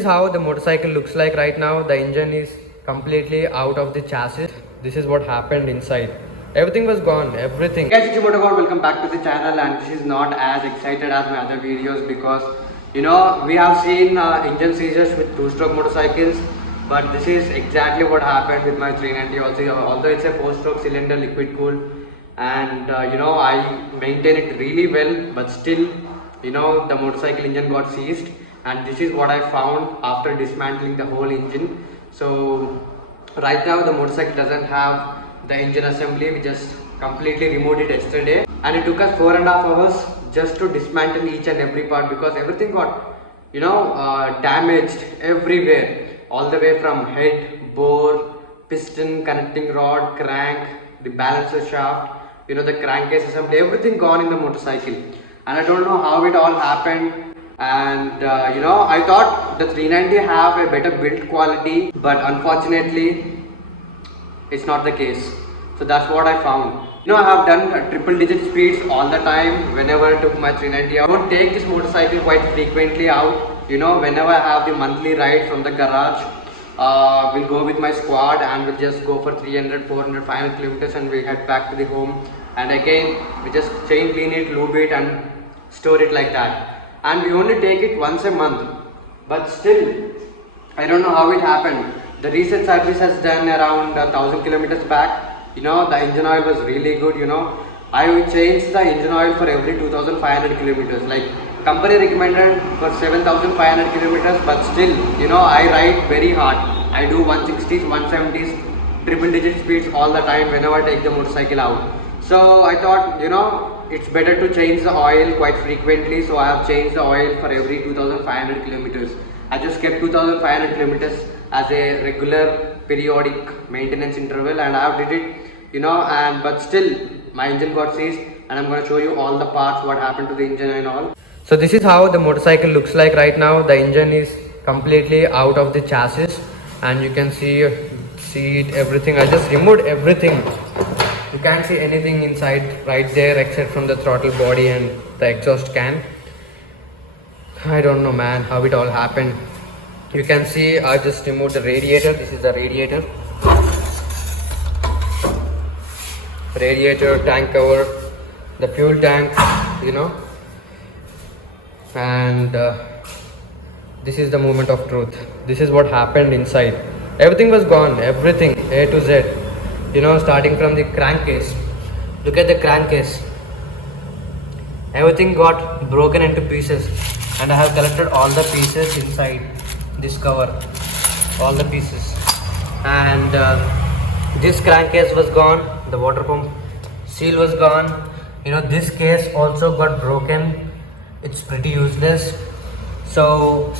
This is how the motorcycle looks like right now. The engine is completely out of the chassis. This is what happened inside. Everything was gone, everything. Guys, it's your Motor God. Welcome back to the channel, and this is not as excited as my other videos because we have seen engine seizures with two-stroke motorcycles, but this is exactly what happened with my 390 also. Although it's a four-stroke cylinder liquid cooled, and I maintain it really well, but still the motorcycle engine got seized, and this is what I found after dismantling the whole engine. So right now the motorcycle doesn't have the engine assembly. We just completely removed it yesterday, and it took us 4.5 hours just to dismantle each and every part because everything got damaged everywhere, all the way from head, bore, piston, connecting rod, crank, the balancer shaft, the crankcase assembly, everything gone in the motorcycle. And I don't know how it all happened. And I thought the 390 have a better build quality, but unfortunately it's not the case. So that's what I found. I have done triple digit speeds all the time whenever I took my 390 out. I don't take this motorcycle quite frequently out. Whenever I have the monthly ride from the garage, we'll go with my squad and we'll just go for 300, 400, 500 kilometers and we head back to the home. And again, we just chain clean it, lube it and store it like that. And we only take it once a month. But still, I don't know how it happened. The recent service has done around 1000 kilometers back. The engine oil was really good. I changed the engine oil for every 2500 kilometers. Like company recommended for 7500 kilometers, but still, I ride very hard. I do 160s, 170s, triple digit speeds all the time whenever I take the motorcycle out. So I thought, it's better to change the oil quite frequently. So I have changed the oil for every 2500 kilometers. I just kept 2500 kilometers as a regular periodic maintenance interval, and I have did it, but still my engine got seized, and I'm going to show you all the parts, what happened to the engine and all. So this is how the motorcycle looks like right now. The engine is completely out of the chassis, and you can see it, everything. I just removed everything. You can't see anything inside right there except from the throttle body and the exhaust can. I don't know, man, how it all happened. You can see I just removed the radiator. This is the radiator, tank cover, the fuel tank, and this is the moment of truth. This is what happened inside. Everything was gone, everything, A to Z, starting from the crankcase. Look at the crankcase. Everything got broken into pieces, and I have collected all the pieces inside this cover, all the pieces. And this crankcase was gone, the water pump seal was gone. This case also got broken. It's pretty useless. So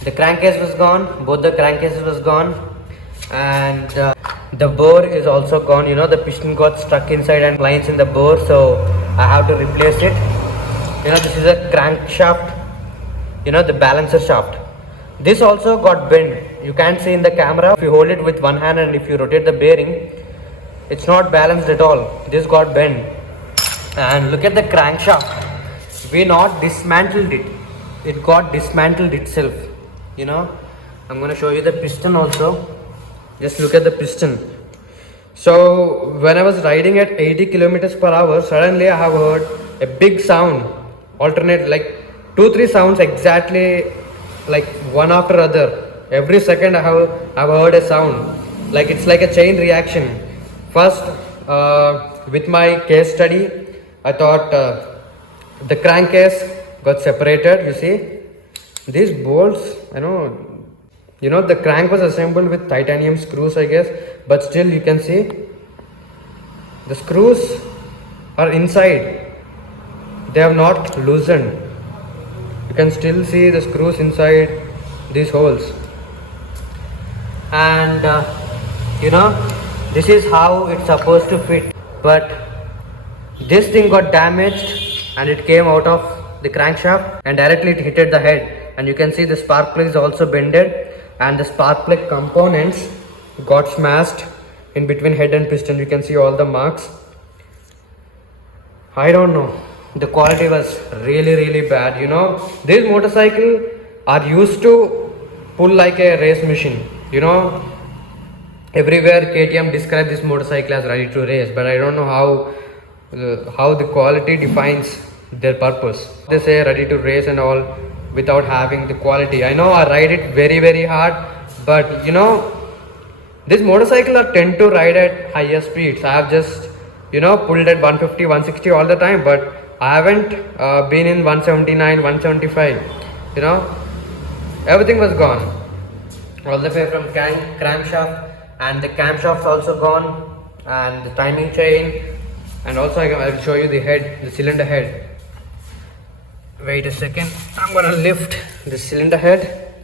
the crankcase was gone, both the crankcases was gone, and the bore is also gone. The piston got stuck inside and lines in the bore, so I have to replace it. This is a crankshaft, the balancer shaft. This also got bent. You can't see in the camera. If you hold it with one hand and if you rotate the bearing, it's not balanced at all. This got bent. And look at the crankshaft. We not dismantled it. It got dismantled itself. I'm going to show you the piston also. Just look at the piston. So when I was riding at 80 kilometers per hour, suddenly I have heard a big sound, alternate, like 2-3 sounds exactly, like one after other. Every second I've heard a sound, like it's like a chain reaction. First, with my case study, I thought the crankcase got separated. You see these bolts, the crank was assembled with titanium screws, I guess, but still you can see the screws are inside. They have not loosened. You can still see the screws inside these holes. And this is how it's supposed to fit, but this thing got damaged and it came out of the crankshaft and directly it hit the head. And you can see the spark plug is also bended, and the spark plug components got smashed in between head and piston. You can see all the marks. I don't know, the quality was really bad. These motorcycles are used to pull like a race machine. You know, everywhere KTM describe this motorcycle as ready to race, but I don't know how the quality defines their purpose. They say ready to race and all without having the quality. I know I ride it very hard, but you know, this motorcycle are tend to ride at higher speeds. I have just, you know, pulled at 150, 160 all the time, but I haven't been in 179, 175. You know, everything was gone. All the way from crankshaft, and the camshaft's also gone, and the timing chain, and also I'll show you the head, the cylinder head. Wait a second, I'm gonna lift the cylinder head,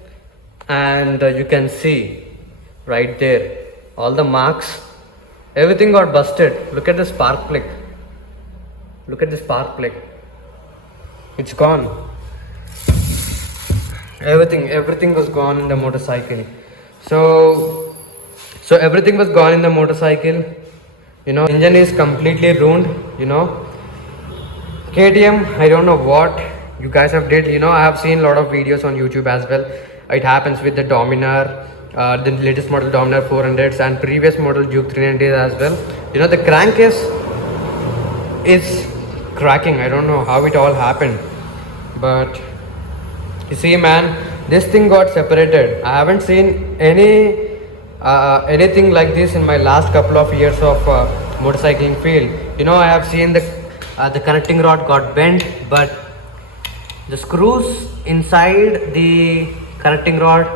and you can see right there all the marks. Everything got busted. Look at the spark plug. Look at the spark plug. It's gone. Everything was gone in the motorcycle. So everything was gone in the motorcycle. You know, engine is completely ruined. You know, KTM, I don't know what you guys have did. You know, I have seen a lot of videos on YouTube as well. It happens with the Dominar, the latest model Dominar 400s, and previous model Duke 390s as well. You know, the crankcase is cracking. I don't know how it all happened, but you see, man, this thing got separated. I haven't seen anything like this in my last couple of years of motorcycling field. You know, I have seen the connecting rod got bent, but the screws inside the connecting rod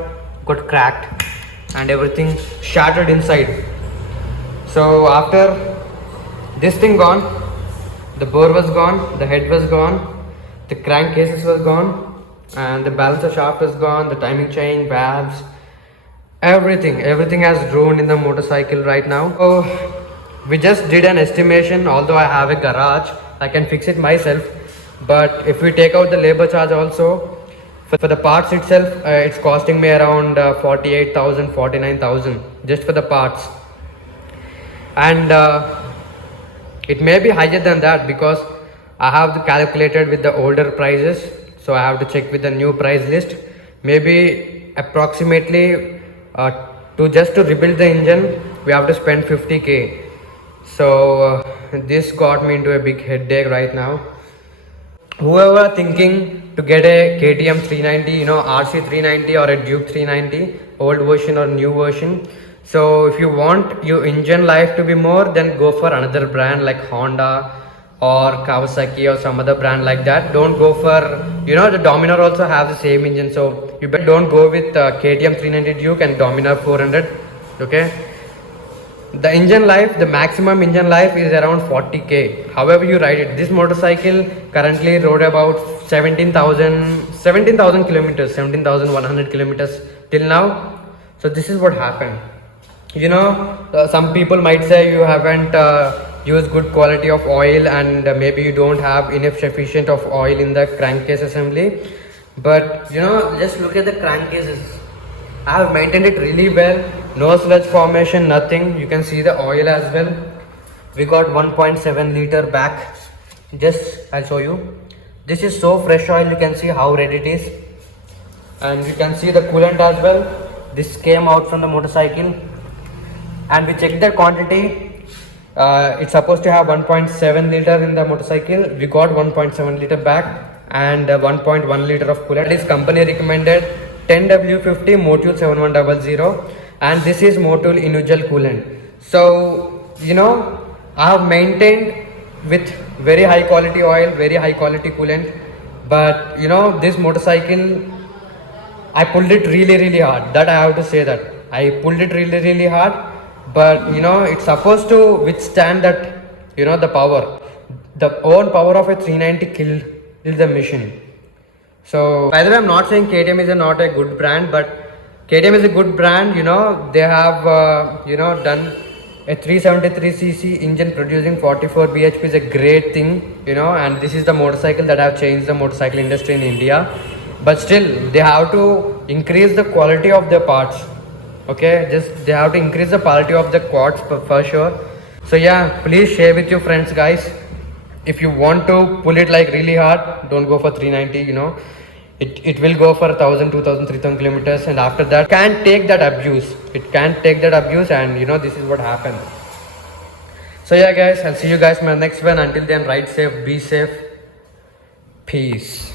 got cracked and everything shattered inside. So after this thing gone, the bore was gone, the head was gone, the crankcases was gone, and the balancer shaft is gone, the timing chain, valves, everything has ruined in the motorcycle right now. So we just did an estimation. Although I have a garage, I can fix it myself, but if we take out the labor charge also, for the parts itself, it's costing me around 48,000, 49,000 just for the parts, and it may be higher than that because I have calculated with the older prices. So I have to check with the new price list. Maybe approximately to rebuild the engine, we have to spend 50k. So this got me into a big headache right now. Whoever thinking to get a KTM 390, you know, RC 390 or a Duke 390, old version or new version. So if you want your engine life to be more, then go for another brand like Honda or Kawasaki or some other brand like that. Don't go for, you know, the Dominar also have the same engine, so you better don't go with KTM 390 Duke and Dominar 400. Okay, the engine life, the maximum engine life is around 40k. However you ride it, this motorcycle currently rode about 17,000 kilometers, 17,100 kilometers till now. So this is what happened. You know, some people might say you haven't use good quality of oil, and maybe you don't have enough sufficient of oil in the crankcase assembly, but you know, just look at the crankcases. I have maintained it really well, no sludge formation, nothing. You can see the oil as well. We got 1.7 liter back. I'll show you. This is so fresh oil, you can see how red it is, and you can see the coolant as well. This came out from the motorcycle, and we checked the quantity. It's supposed to have 1.7 liter in the motorcycle. We got 1.7 liter back and 1.1 liter of coolant. It is company recommended 10W50 Motul 7100, and this is Motul individual coolant. So you know, I have maintained with very high quality oil, very high quality coolant, but you know, this motorcycle, I pulled it really hard. That I have to say that I pulled it really hard. But you know, it's supposed to withstand that, you know, the power, the own power of a 390 killed the machine. So by the way, I'm not saying KTM is not a good brand, but KTM is a good brand. You know, they have you know, done a 373cc engine producing 44 bhp is a great thing, you know, and this is the motorcycle that have changed the motorcycle industry in India. But still, they have to increase the quality of their parts. Okay, just they have to increase the quality of the quads for sure. So yeah, please share with your friends, guys. If you want to pull it like really hard, don't go for 390. You know, it will go for 1000, 2000, 3000 kilometers, and after that can't take that abuse. It can't take that abuse, and you know, this is what happened. So yeah guys, I'll see you guys in my next one. Until then, ride safe, be safe, peace.